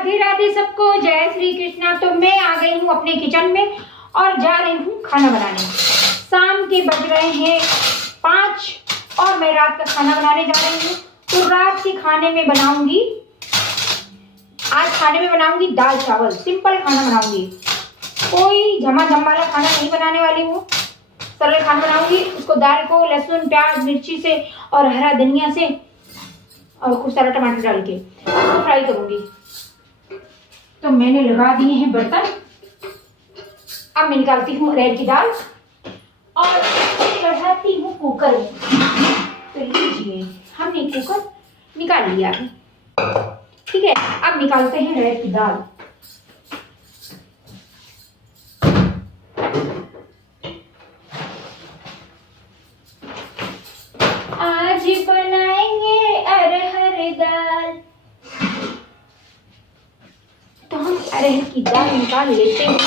राधे राधे सबको, जय श्री कृष्णा। तो मैं आ गई हूँ अपने किचन में और जा रही हूँ खाना बनाने। शाम के बज रहे हैं 5 और मैं रात का खाना बनाने जा रही हूँ। तो रात के खाने में बनाऊंगी, आज खाने में बनाऊंगी दाल चावल, सिंपल खाना बनाऊंगी। कोई झमाझम वाला खाना नहीं बनाने वाली हूँ, सरल खाना बनाऊंगी। उसको दाल को लहसुन प्याज मिर्ची से और हरा धनिया से और खूब सारा टमाटर डाल के उसको फ्राई करूंगी। तो मैंने लगा दिए हैं बर्तन। अब मैं निकालती हूँ अरहर की दाल और चढ़ाती हूँ कुकर में। तो लीजिए, हमने कुकर निकाल लिया है, ठीक है। अब निकालते हैं अरहर की दाल। आज बनाएंगे अरहर दाल। तो हम अरहर की दाल निकाल लेते हैं।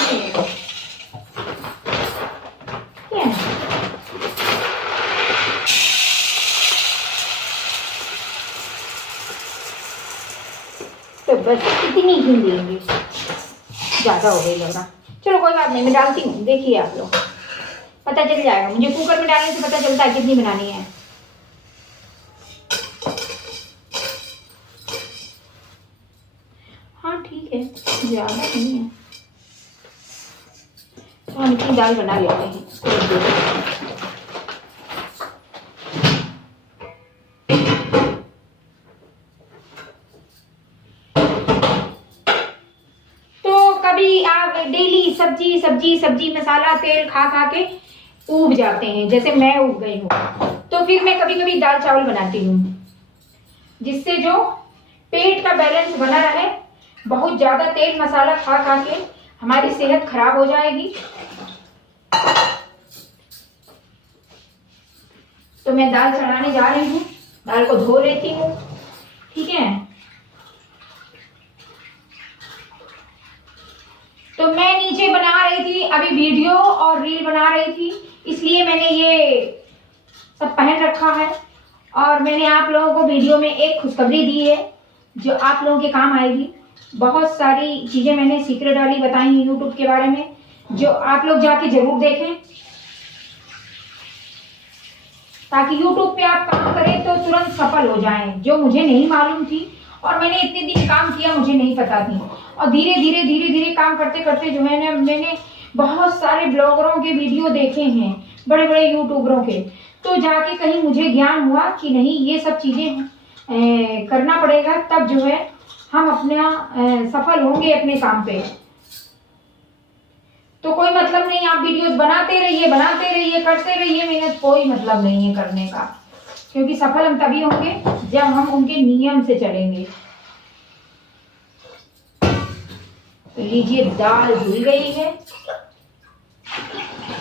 तो बस इतनी ही लेंगे, ज्यादा हो गई लग रहा। चलो कोई बात नहीं, मैं डालती हूँ, देखिए आप लोग, पता चल जाएगा। मुझे कुकर में डालने से पता चलता है कितनी बनानी है। हाँ ठीक है, ज्यादा नहीं है। तो हम इतनी दाल बना लेते हैं। तो कभी आप डेली सब्जी सब्जी सब्जी मसाला तेल खा खा के ऊब जाते हैं, जैसे मैं ऊब गई हूँ। तो फिर मैं कभी कभी दाल चावल बनाती हूँ, जिससे जो पेट का बैलेंस बना रहे। बहुत ज्यादा तेल मसाला खा खा के हमारी सेहत खराब हो जाएगी। तो मैं दाल चढ़ाने जा रही हूँ, दाल को धो लेती हूँ, ठीक है। तो मैं नीचे बना रही थी अभी वीडियो और रील बना रही थी, इसलिए मैंने ये सब पहन रखा है। और मैंने आप लोगों को वीडियो में एक खुशखबरी दी है जो आप लोगों के काम आएगी। बहुत सारी चीजें मैंने सीक्रेट वाली बताई हैं यूट्यूब के बारे में, जो आप लोग जाके जरूर देखें, ताकि यूट्यूब पे आप काम करें तो तुरंत सफल हो जाएं। जो मुझे नहीं मालूम थी और मैंने इतने दिन काम किया, मुझे नहीं पता थी। और धीरे धीरे काम करते करते जो है ना, मैंने बहुत सारे ब्लॉगरों के वीडियो देखे हैं, बड़े बड़े यूट्यूबरों के। तो जाके कहीं मुझे ज्ञान हुआ कि नहीं, ये सब चीजें करना पड़ेगा, तब जो है हम अपना सफल होंगे अपने काम पे। तो कोई मतलब नहीं, आप वीडियोस बनाते रहिए करते रहिए, मेहनत कोई मतलब नहीं है करने का, क्योंकि सफल हम तभी होंगे जब हम उनके नियम से चलेंगे। तो लीजिए, दाल धुल गई है।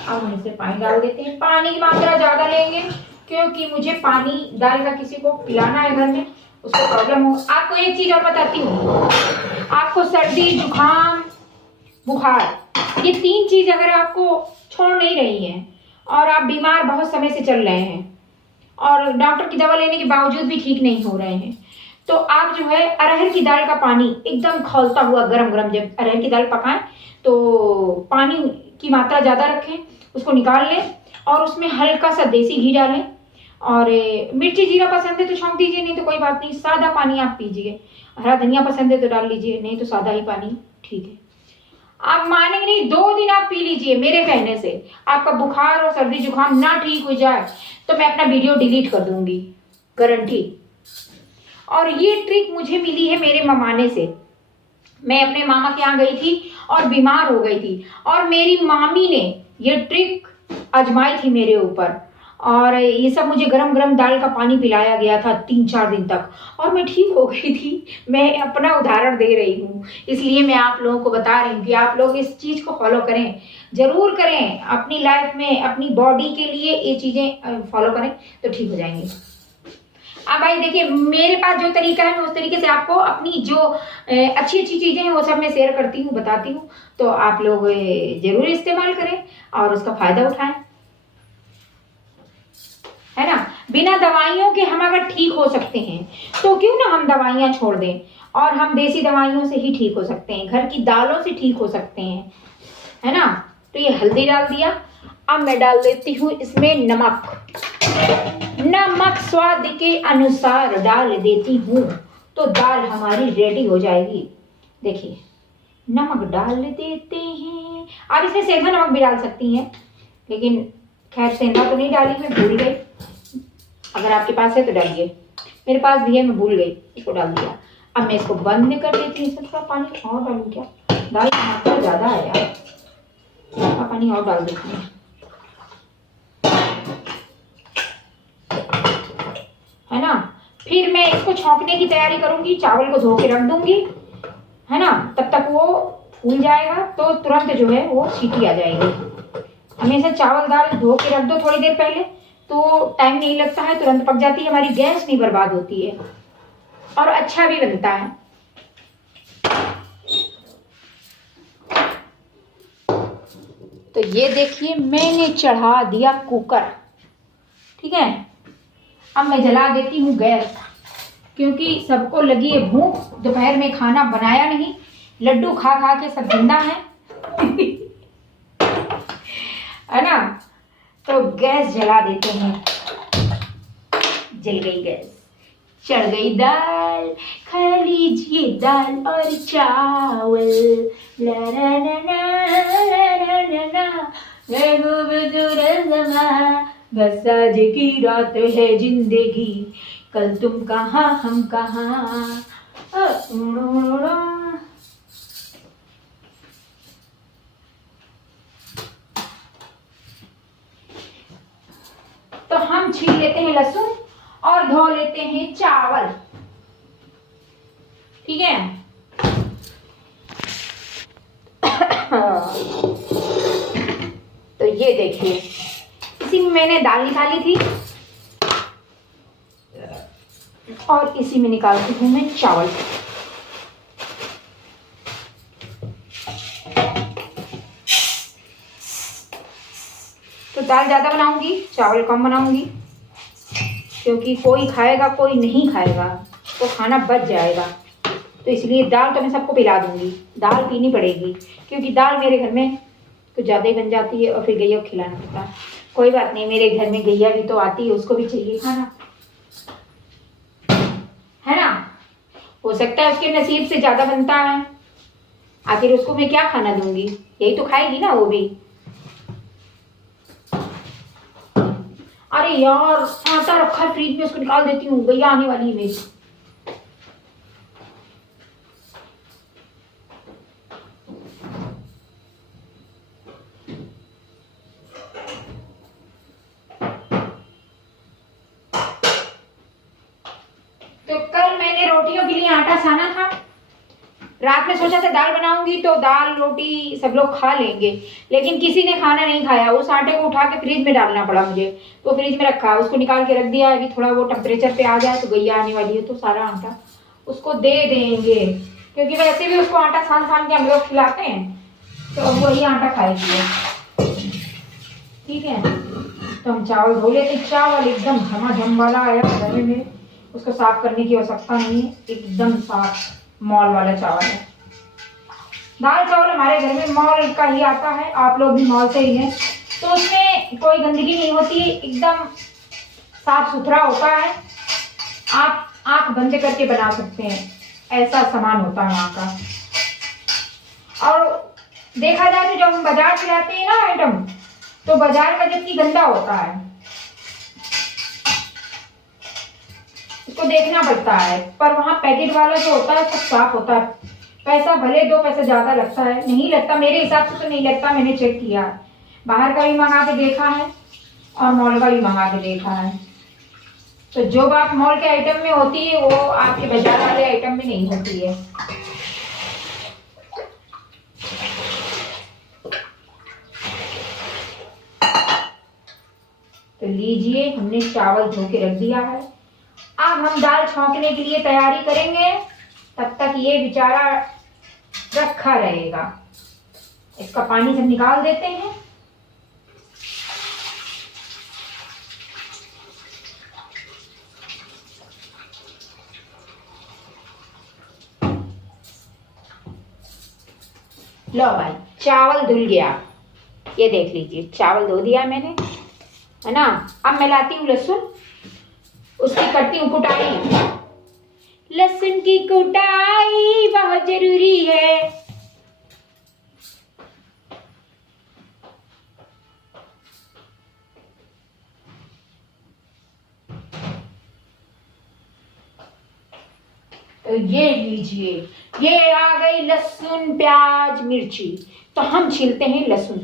अब हम इसे पानी डाल देते हैं। पानी की मात्रा ज्यादा लेंगे, क्योंकि मुझे पानी दाल का किसी को पिलाना है घर में, उसको प्रॉब्लम हो। आपको एक चीज और बताती हूँ, आपको सर्दी जुकाम बुखार, ये 3 चीज अगर आपको छोड़ नहीं रही है और आप बीमार बहुत समय से चल रहे हैं और डॉक्टर की दवा लेने के बावजूद भी ठीक नहीं हो रहे हैं, तो आप जो है अरहर की दाल का पानी एकदम खौलता हुआ गरम गरम, जब अरहर की दाल पकाएं तो पानी की मात्रा ज्यादा रखें, उसको निकाल लें और उसमें हल्का सा देसी घी डालें। और मिर्ची जीरा पसंद है तो छौंक दीजिए, नहीं तो कोई बात नहीं, सादा पानी आप पीजिए। हरा धनिया पसंद है तो डाल लीजिए, नहीं तो सादा ही पानी ठीक है। आप मानेंगे नहीं, 2 दिन आप पी लीजिए मेरे कहने से, आपका बुखार और सर्दी जुकाम ना ठीक हो जाए तो मैं अपना वीडियो डिलीट कर दूंगी, गारंटी। और ये ट्रिक मुझे मिली है मेरे ममाने से। मैं अपने मामा के यहाँ गई थी और बीमार हो गई थी, और मेरी मामी ने ये ट्रिक आजमाई थी मेरे ऊपर, और ये सब मुझे गरम गरम दाल का पानी पिलाया गया था 3-4 दिन तक, और मैं ठीक हो गई थी। मैं अपना उदाहरण दे रही हूँ, इसलिए मैं आप लोगों को बता रही हूँ कि आप लोग इस चीज को फॉलो करें, जरूर करें अपनी लाइफ में, अपनी बॉडी के लिए ये चीजें फॉलो करें तो ठीक हो जाएंगे। अब भाई देखिए, मेरे पास जो तरीका है मैं उस तरीके से आपको अपनी जो अच्छी अच्छी चीजें हैं वो सब मैं शेयर करती हूँ, बताती हूँ। तो आप लोग जरूर इस्तेमाल करें और उसका फायदा उठाएं, है ना। बिना दवाइयों के हम अगर ठीक हो सकते हैं तो क्यों ना हम दवाइयां छोड़ दें और हम देसी दवाइयों से ही ठीक हो सकते हैं, घर की दालों से ठीक हो सकते हैं, है ना। तो ये हल्दी डाल दिया। अब मैं डाल देती हूँ इसमें नमक। नमक स्वाद के अनुसार डाल देती हूँ तो दाल हमारी रेडी हो जाएगी। देखिए नमक डाल देते हैं। आप इसमें सेंधा नमक भी डाल सकती हैं, लेकिन खैर सेंधा तो नहीं डाली, मैं भूल गई। अगर आपके पास है तो डालिए, मेरे पास भी है, मैं भूल गई, इसको डाल दिया। अब मैं इसको बंद कर देती हूँ। इसमें थोड़ा पानी और डालूँ क्या? दाल की मात्रा ज़्यादा है यार, थोड़ा पानी और डाल देती हूँ, है ना। फिर मैं इसको छौंकने की तैयारी करूंगी, चावल को धो के रख दूंगी, है ना। तब तक वो फूल जाएगा तो तुरंत जो है वो सीटी आ जाएगी। हमेशा चावल दाल धो के रख दो थोड़ी देर पहले, तो टाइम नहीं लगता है, तुरंत पक जाती है, हमारी गैस नहीं बर्बाद होती है और अच्छा भी बनता है। तो ये देखिए मैंने चढ़ा दिया कुकर, ठीक है। अब मैं जला देती हूँ गैस, क्योंकि सबको लगी है भूख, दोपहर में खाना बनाया नहीं, लड्डू खा खा के सब जिंदा है है ना। तो गैस जला देते हैं। जल गई गैस, चढ़ गई दाल, खा लीजिए दाल और चावल। ला ला ला ला ला ला, बस आज की रात है जिंदगी, कल तुम कहाँ हम कहाँ। तो हम छील लेते हैं लहसुन और धो लेते हैं चावल, ठीक है। तो ये देखिए इसी में मैंने दाल निकाली थी और इसी में निकालती हूँ मैं चावल। तो दाल ज़्यादा बनाऊंगी, चावल कम बनाऊंगी, क्योंकि कोई खाएगा कोई नहीं खाएगा तो खाना बच जाएगा। तो इसलिए दाल तो मैं सबको पिला दूंगी, दाल पीनी पड़ेगी, क्योंकि दाल मेरे घर में कुछ ज़्यादा ही बन जाती है और फिर गैया को खिलाना पड़ता है। कोई बात नहीं, मेरे घर में गैया भी तो आती है, उसको भी चाहिए खाना, है ना। हो सकता है उसके नसीब से ज़्यादा बनता है, आखिर उसको मैं क्या खाना दूंगी, यही तो खाएगी ना वो भी। अरे यार आटा रखा है फ्रिज में, उसको निकाल देती हूँ, गैया आने वाली है मेरी। तो कल मैंने रोटियों के लिए आटा साना था, रात में सोचा था दाल बनाऊंगी तो दाल रोटी सब लोग खा लेंगे, लेकिन किसी ने खाना नहीं खाया। उस आटे को उठा के फ्रिज में डालना पड़ा मुझे, तो फ्रिज में रखा, उसको निकाल के रख दिया। अभी थोड़ा वो टेम्परेचर पे आ जाए तो गैया आने वाली है तो सारा आटा उसको दे देंगे, क्योंकि वैसे भी उसको आटा सान सान के हम लोग खिलाते हैं, तो अब वही आटा खाएगी, ठीक है। तो हम चावल धो लेते। चावल एकदम झमाझम वाला आया घर में, उसको साफ करने की आवश्यकता नहीं है, एकदम साफ मॉल वाला चावल है। दाल चावल हमारे घर में मॉल का ही आता है, आप लोग भी मॉल से ही हैं, तो उसमें कोई गंदगी नहीं होती है, एकदम साफ सुथरा होता है। आप आंख बंद करके बना सकते हैं, ऐसा सामान होता है वहाँ का। और देखा जाए तो जब हम बाजार से लाते हैं ना आइटम, तो बाजार का जबकि गंदा होता है, इसको देखना पड़ता है, पर वहाँ पैकेट वाला जो होता है सब साफ होता है। पैसा भले 2 पैसा ज्यादा लगता है, नहीं लगता मेरे हिसाब से तो नहीं लगता, मैंने चेक किया, बाहर का भी मंगा के देखा है और मॉल का भी मंगा के देखा है। तो जो बात मॉल के आइटम में होती है वो आपके बाजार वाले आइटम में नहीं होती है। तो लीजिए हमने चावल धो के रख दिया है, अब हम दाल छौंकने के लिए तैयारी करेंगे, तब तक ये बेचारा रखा रहेगा। इसका पानी सब निकाल देते हैं। लो भाई, चावल धुल गया, ये देख लीजिए, चावल धो दिया मैंने, है ना। अब मैं लाती हूँ लहसुन, उसकी करती हूँ कुटाई। लहसुन की कुटाई बहुत जरूरी है। तो ये लीजिए, ये आ गई लहसुन प्याज मिर्ची। तो हम छीलते हैं लहसुन,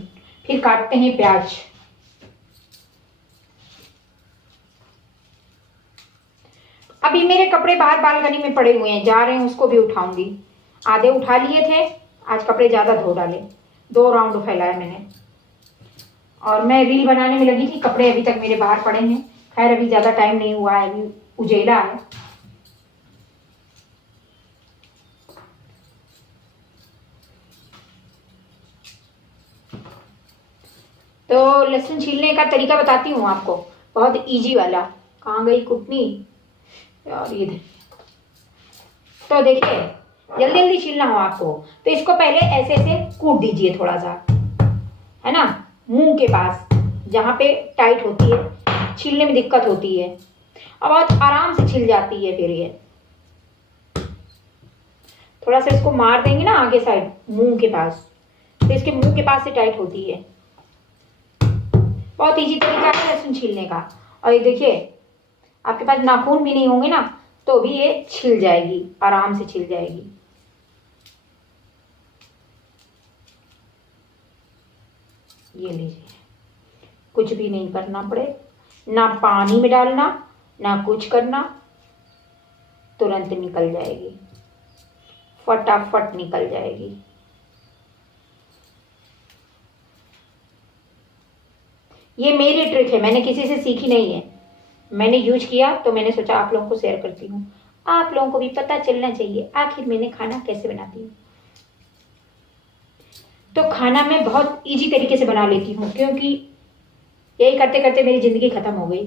फिर काटते हैं प्याज। अभी मेरे कपड़े बाहर बालकनी में पड़े हुए हैं, जा रहे हैं उसको भी उठाऊंगी। आधे उठा लिए थे, आज कपड़े ज्यादा धो डाले, 2 राउंड फैलाए मैंने। और मैं रील बनाने में लगी थी, कपड़े अभी तक मेरे बाहर पड़े हैं। खैर अभी ज्यादा टाइम नहीं हुआ है, अभी उजेला है। तो लहसुन छीलने का तरीका बताती हूँ आपको, बहुत इजी वाला। कहाँ गई कुटनी यार, ये तो देखिए, जल्दी जल्दी छीलना हो आपको तो इसको पहले ऐसे ऐसे कूट दीजिए थोड़ा सा, है ना, मुंह के पास जहाँ पे टाइट होती है, छीलने में दिक्कत होती है। अब बहुत आराम से छिल जाती है। फिर ये थोड़ा सा इसको मार देंगे ना आगे साइड मुंह के पास, तो इसके मुंह के पास से टाइट होती है। बहुत इजी तरीका है लहसुन छीलने का। और ये देखिए, आपके पास नाखून भी नहीं होंगे ना तो भी ये छिल जाएगी, आराम से छिल जाएगी। ये लीजिए, कुछ भी नहीं करना पड़े, ना पानी में डालना, ना कुछ करना, तुरंत निकल जाएगी, फटाफट निकल जाएगी। ये मेरी ट्रिक है, मैंने किसी से सीखी नहीं है, मैंने यूज किया तो मैंने सोचा आप लोगों को शेयर करती हूँ। आप लोगों को भी पता चलना चाहिए आखिर मैंने खाना कैसे बनाती हूँ। तो खाना मैं बहुत इजी तरीके से बना लेती हूँ, क्योंकि यही करते करते मेरी जिंदगी खत्म हो गई।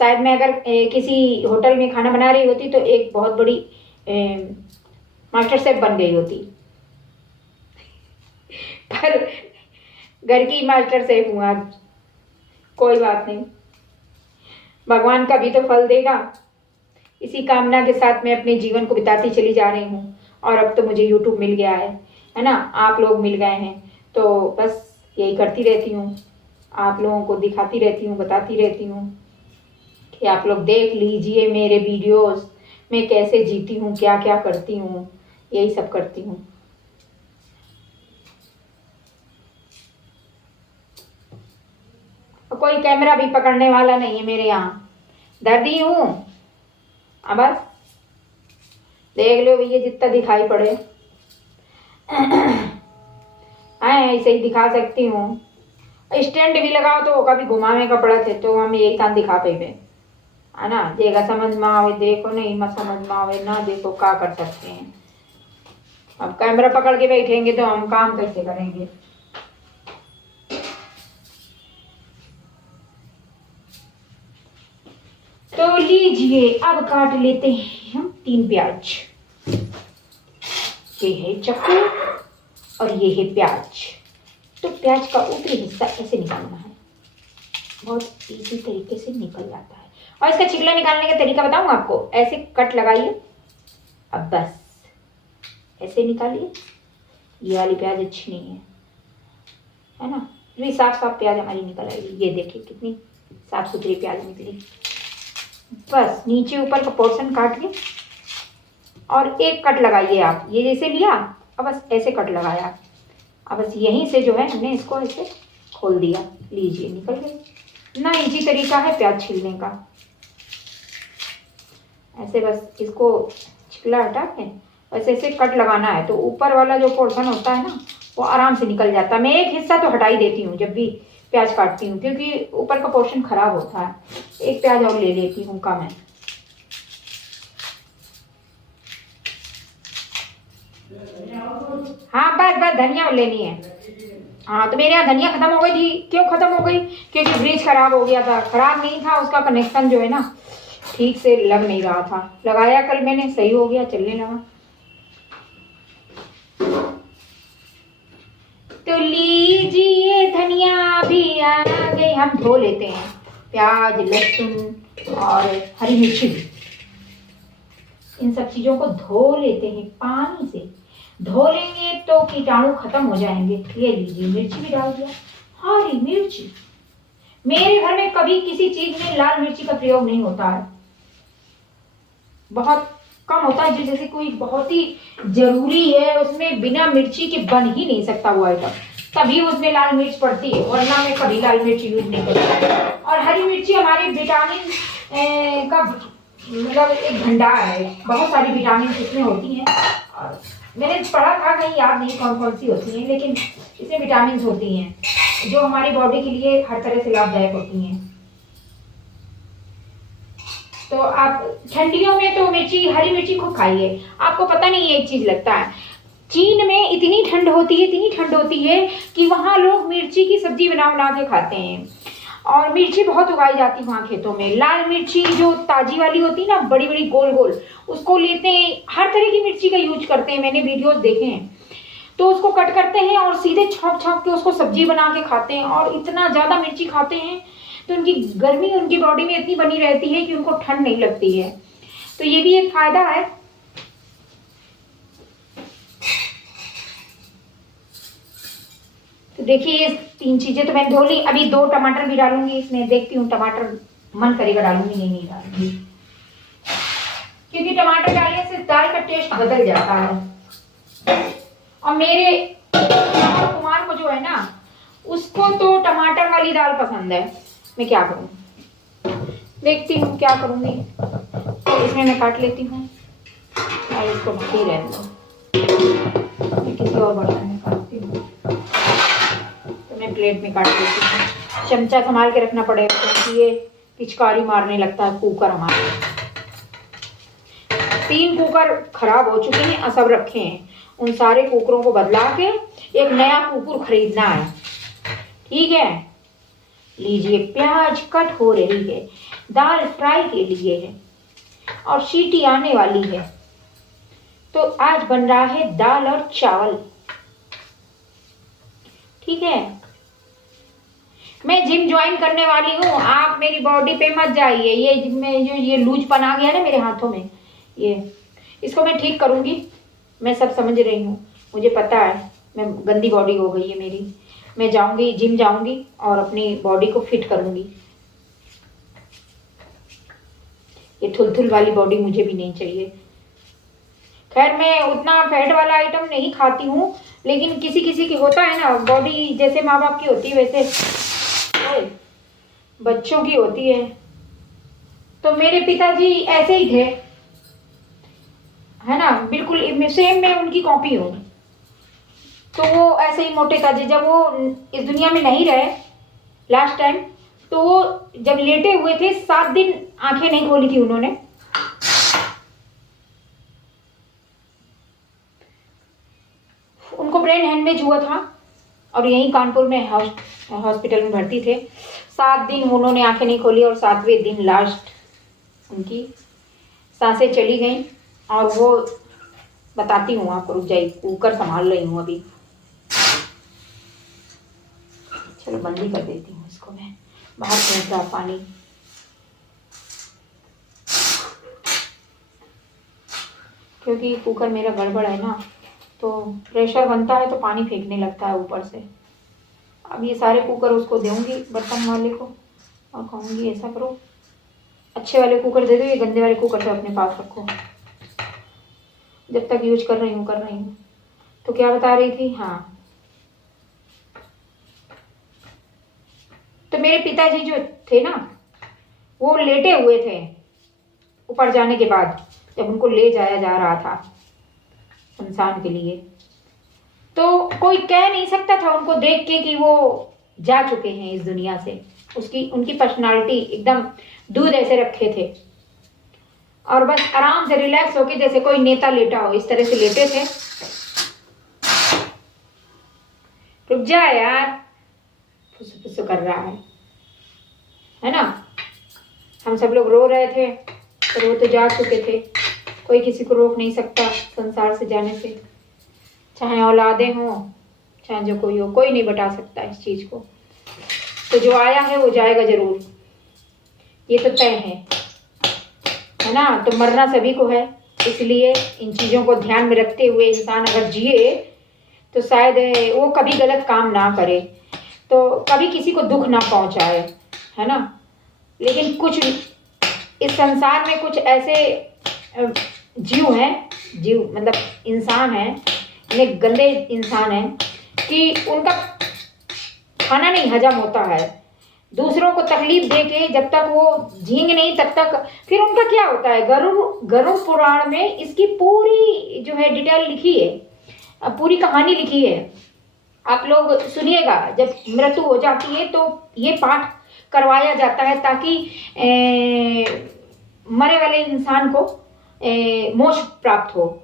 शायद मैं अगर किसी होटल में खाना बना रही होती तो एक बहुत बड़ी मास्टर शेफ बन गई होती, पर घर की मास्टर शेफ हूँ आज। कोई बात नहीं, भगवान का भी तो फल देगा। इसी कामना के साथ मैं अपने जीवन को बिताती चली जा रही हूँ। और अब तो मुझे यूट्यूब मिल गया है ना, आप लोग मिल गए हैं, तो बस यही करती रहती हूँ, आप लोगों को दिखाती रहती हूँ, बताती रहती हूँ कि आप लोग देख लीजिए मेरे वीडियोस, मैं कैसे जीती हूँ, क्या क्या करती हूँ, यही सब करती हूँ। कोई कैमरा भी पकड़ने वाला नहीं है मेरे यहाँ, दर्दी हूँ। अब बस देख लो भैया, जितना दिखाई पड़े ऐसे ही दिखा सकती हूँ। स्टैंड भी लगाओ तो कभी घुमावे का पड़ा थे तो हम यही काम दिखा पे है ना। जेगा समझ में आवे देखो, नहीं मत समझ में आवे ना देखो, क्या कर सकते हैं। अब कैमरा पकड़ के बैठेंगे तो हम काम कैसे करेंगे। तो लीजिए, अब काट लेते हैं हम 3 प्याज। ये है चक्कू और ये है प्याज। तो प्याज का ऊपरी हिस्सा ऐसे निकालना है, बहुत इजी तरीके से निकल जाता है। और इसका छिकला निकालने का तरीका बताऊं आपको, ऐसे कट लगाइए, अब बस ऐसे निकालिए। ये वाली प्याज अच्छी नहीं है ना, ये साफ साफ प्याज हमारी निकल आएगी। ये देखिए कितनी साफ सुथरी प्याज निकली। बस नीचे ऊपर का पोर्शन काट के और एक कट लगाइए आप, ये जैसे लिया, अब बस ऐसे कट लगाया, अब बस यहीं से जो है हमने इसको ऐसे खोल दिया। लीजिए, निकल गई ना। इजी तरीका है प्याज छीलने का। ऐसे बस इसको छिकला हटा के बस ऐसे कट लगाना है, तो ऊपर वाला जो पोर्शन होता है ना वो आराम से निकल जाता है। मैं एक हिस्सा तो हटा ही देती हूँ जब भी प्याज काटती हूँ, क्योंकि ऊपर का पोर्शन खराब होता है। एक प्याज और ले लेती हूँ कम है। हाँ बस बस धनिया लेनी है। हाँ तो मेरे यहाँ धनिया खत्म हो गई थी। क्यों खत्म हो गई? क्योंकि फ्रिज खराब हो गया था। खराब नहीं था, उसका कनेक्शन जो है ना ठीक से लग नहीं रहा था। लगाया कल मैंने, सही हो गया, चलने लगा। तो लीजिए धनिया भी आ गई। हम धो लेते हैं प्याज, लहसुन और हरी मिर्ची भी। इन सब चीजों को धो लेते हैं पानी से। धो लेंगे तो कीटाणु खत्म हो जाएंगे। ये लीजिए, मिर्ची भी डाल दिया, हरी मिर्ची। मेरे घर में कभी किसी चीज में लाल मिर्ची का प्रयोग नहीं होता है, बहुत कम होता है। जैसे कोई बहुत ही जरूरी है, उसमें बिना मिर्ची के बन ही नहीं सकता वो आइटम, तभी उसमें लाल मिर्च पड़ती है, वरना मैं कभी लाल मिर्च यूज नहीं करती। और हरी मिर्ची हमारे विटामिन का मतलब एक भंडार है, बहुत सारी विटामिन इसमें होती हैं। और मैंने पढ़ा था, कहीं याद नहीं कौन कौन सी होती हैं, लेकिन इसमें विटामिन होती हैं जो हमारी बॉडी के लिए हर तरह से लाभदायक होती हैं। तो आप ठंडियों में तो मिर्ची, हरी मिर्ची खूब खाइए। आपको पता नहीं एक चीज लगता है, चीन में इतनी ठंड होती है, इतनी ठंड होती है कि वहां लोग मिर्ची की सब्जी बना बना के खाते हैं। और मिर्ची बहुत उगाई जाती है वहाँ खेतों में। लाल मिर्ची जो ताजी वाली होती है ना, बड़ी बड़ी गोल गोल, उसको लेते हैं। हर तरह की मिर्ची का यूज करते हैं, मैंने वीडियोस देखे हैं। तो उसको कट करते हैं और सीधे छौंक छौंक के उसको सब्जी बना के खाते हैं। और इतना ज्यादा मिर्ची खाते हैं तो उनकी गर्मी उनकी बॉडी में इतनी बनी रहती है कि उनको ठंड नहीं लगती है। तो ये भी एक फायदा है। तो देखिए, ये 3 चीजें तो मैंने धो ली। अभी 2 टमाटर भी डालूंगी इसमें, देखती हूँ टमाटर मन करेगा डालूंगी, नहीं डालूंगी, क्योंकि टमाटर डालने से दाल का टेस्ट बदल जाता है। और मेरे कुमार को जो है ना, उसको तो टमाटर वाली दाल पसंद है। मैं क्या करूँ, देखती हूँ क्या करूंगी। तो इसमें मैं काट लेती हूँ और इसको ढकी रहने दो। मैं किसी और बर्तन में काटती हूँ, तो मैं प्लेट में काट लेती हूँ। चमचा संभाल के रखना पड़ेगा, क्योंकि ये पिचकारी मारने लगता है कुकर हमारे। 3 कुकर खराब हो चुके हैं, सब रखे हैं। उन सारे कुकरों को बदला के एक नया कुकर खरीदना है, ठीक है। लीजिए, प्याज कट हो रही है, दाल फ्राई के लिए है और सीटी आने वाली है। तो आज बन रहा है दाल और चावल, ठीक है। मैं जिम ज्वाइन करने वाली हूँ, आप मेरी बॉडी पे मत जाइए। ये जिम में जो ये लूजपन आ गया ना मेरे हाथों में, ये इसको मैं ठीक करूंगी। मैं सब समझ रही हूँ, मुझे पता है मैं गंदी बॉडी हो गई है मेरी। मैं जाऊंगी, जिम जाऊंगी और अपनी बॉडी को फिट करूंगी। ये थुल वाली बॉडी मुझे भी नहीं चाहिए। खैर, मैं उतना फैट वाला आइटम नहीं खाती हूँ, लेकिन किसी किसी की होता है ना, बॉडी जैसे माँ बाप की होती है वैसे बच्चों की होती है। तो मेरे पिताजी ऐसे ही थे, है ना, बिल्कुल सेम मैं उनकी कॉपी हूँ। तो वो ऐसे ही मोटे ताजे, जब वो इस दुनिया में नहीं रहे लास्ट टाइम, तो वो जब लेटे हुए थे 7 दिन आंखें नहीं खोली थी उन्होंने। उनको ब्रेन हेमरेज हुआ था और यहीं कानपुर में हॉस्पिटल में भर्ती थे। 7 दिन उन्होंने आंखें नहीं खोली और 7वें दिन लास्ट उनकी सांसें चली गई। और वो बताती हूँ आपको, रुक जाइए, कुकर संभाल रही हूँ अभी। चलो बंद ही कर देती हूँ इसको, मैं बाहर फेंक रहा पानी। क्योंकि कुकर मेरा गड़बड़ है ना, तो प्रेशर बनता है तो पानी फेंकने लगता है ऊपर से। अब ये सारे कुकर उसको दूंगी बर्तन वाले को और कहूँगी ऐसा करो, अच्छे वाले कुकर दे दो, ये गंदे वाले कुकर से अपने पास रखो। जब तक यूज कर रही हूँ। तो क्या बता रही थी, हाँ, तो मेरे पिताजी जो थे ना, वो लेटे हुए थे ऊपर जाने के बाद, जब उनको ले जाया जा रहा था शमशान के लिए। तो कोई कह नहीं सकता था उनको देख के कि वो जा चुके हैं इस दुनिया से। उनकी पर्सनालिटी एकदम दूध ऐसे रखे थे और बस आराम से रिलैक्स होके, जैसे कोई नेता लेटा हो, इस तरह से लेटे थे। रुक जा यार, फुसु फुसु कर रहा है ना। हम सब लोग रो रहे थे, पर वो तो जा चुके थे, कोई किसी को रोक नहीं सकता संसार से जाने से। चाहे औलादें हों, चाहे जो कोई हो, कोई नहीं बता सकता इस चीज को। तो जो आया है वो जाएगा जरूर, ये तो तय है ना। तो मरना सभी को है, इसलिए इन चीजों को ध्यान में रखते हुए इंसान अगर जिए तो शायद वो कभी गलत काम ना करे, तो कभी किसी को दुख ना पहुंचाए, है ना। लेकिन कुछ इस संसार में कुछ ऐसे जीव हैं, जीव मतलब इंसान हैं, इतने गंदे इंसान हैं कि उनका खाना नहीं हजम होता है, दूसरों को तकलीफ देके जब तक वो झींग नहीं तब तक फिर उनका क्या होता है। गरुड़ पुराण में इसकी पूरी जो है डिटेल लिखी है, पूरी कहानी लिखी है, आप लोग सुनिएगा। जब मृत्यु हो जाती है तो ये पाठ करवाया जाता है ताकि मरे वाले इंसान को मोक्ष प्राप्त हो।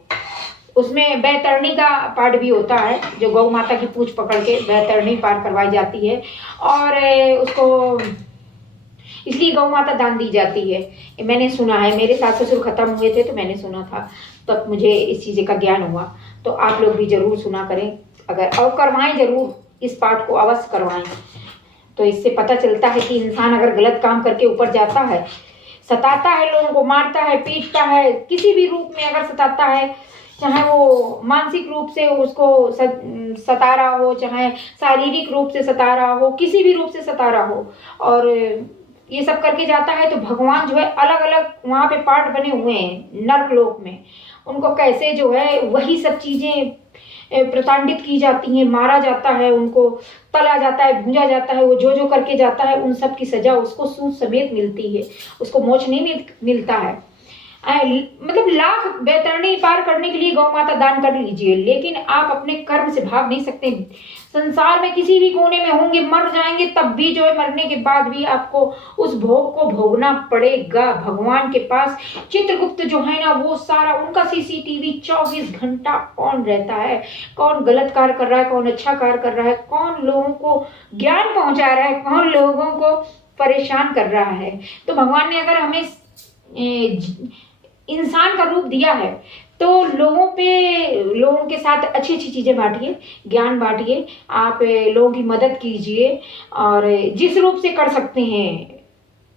उसमें बैतरणी का पाठ भी होता है, जो गौ माता की पूंछ पकड़ के बैतरणी पार करवाई जाती है, और उसको इसलिए गौ माता दान दी जाती है। मैंने सुना है, मेरे सास ससुर खत्म हुए थे तो मैंने सुना था, तब मुझे इस चीज़ का ज्ञान हुआ। तो आप लोग भी जरूर सुना करें, अगर और करवाएं जरूर, इस पाठ को अवश्य करवाएं। तो इससे पता चलता है कि इंसान अगर गलत काम करके ऊपर जाता है, सताता है, लोगों को मारता है, पीटता है, किसी भी रूप में अगर सताता है, चाहे वो मानसिक रूप से उसको सता रहा हो, चाहे शारीरिक रूप से सता रहा हो, किसी भी रूप से सता रहा हो, और ये सब करके जाता है, तो भगवान जो है अलग अलग वहाँ पे पार्ट बने हुए हैं नर्क लोक में, उनको कैसे जो है वही सब चीजें प्रताड़ित की जाती हैं, मारा जाता है, उनको तला जाता है, भूंजा जाता है, वो जो जो करके जाता है उन सब की सजा उसको सूद समेत मिलती है, उसको मोक्ष नहीं मिलता है। मतलब लाख बैतरणी पार करने के लिए गौ माता दान कर लीजिए, लेकिन आप अपने कर्म से भाग नहीं सकते। संसार में किसी भी कोने में होंगे, मर जाएंगे, तब भी जो है मरने के बाद भी आपको उस भोग को भोगना पड़ेगा। भगवान के पास चित्रगुप्त जो है ना, वो सारा उनका सीसीटीवी 24 घंटा ऑन रहता है। कौन गलत कार्य कर रहा है, कौन अच्छा कार्य कर रहा है, कौन लोगों को ज्ञान पहुंचा रहा है, कौन लोगों को परेशान कर रहा है। तो भगवान ने अगर हमें इंसान का रूप दिया है तो लोगों के साथ अच्छी अच्छी चीजें बांटिए, ज्ञान बांटिए, आप लोगों की मदद कीजिए, और जिस रूप से कर सकते हैं,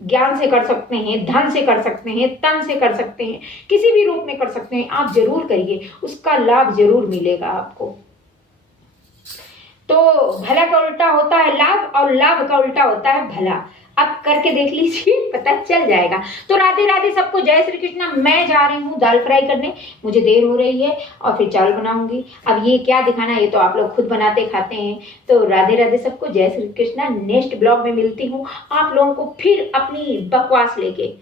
ज्ञान से कर सकते हैं, धन से कर सकते हैं, तन से कर सकते हैं, किसी भी रूप में कर सकते हैं, आप जरूर करिए, उसका लाभ जरूर मिलेगा आपको। तो भला का उल्टा होता है लाभ, और लाभ का उल्टा होता है भला। अब करके देख लीजिए, पता चल जाएगा। तो राधे राधे सबको, जय श्री कृष्णा। मैं जा रही हूँ दाल फ्राई करने, मुझे देर हो रही है, और फिर चावल बनाऊंगी। अब ये क्या दिखाना, ये तो आप लोग खुद बनाते खाते हैं। तो राधे राधे सबको, जय श्री कृष्णा। नेक्स्ट ब्लॉग में मिलती हूँ आप लोगों को फिर अपनी बकवास लेके।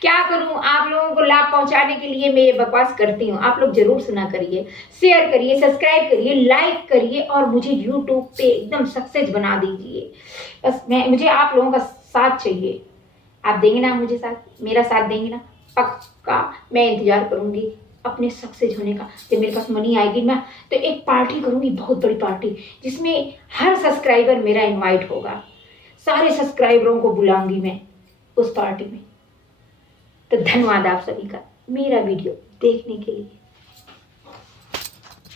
क्या करूं, आप लोगों को लाभ पहुंचाने के लिए मैं ये बकवास करती हूँ। आप लोग जरूर सुना करिए, शेयर करिए, सब्सक्राइब करिए, लाइक करिए, और मुझे यूट्यूब पे एकदम सक्सेस बना दीजिए। बस मुझे आप लोगों का साथ चाहिए। आप देंगे ना मुझे साथ, मेरा साथ देंगे ना? पक्का मैं इंतजार करूंगी अपने सक्सेस होने का। जब मेरे पास मनी आएगी मैं तो एक पार्टी करूंगी, बहुत बड़ी पार्टी, जिसमें हर सब्सक्राइबर मेरा इन्वाइट होगा। सारे सब्सक्राइबरों को बुलाऊंगी मैं उस पार्टी में। तो धन्यवाद आप सभी का मेरा वीडियो देखने के लिए।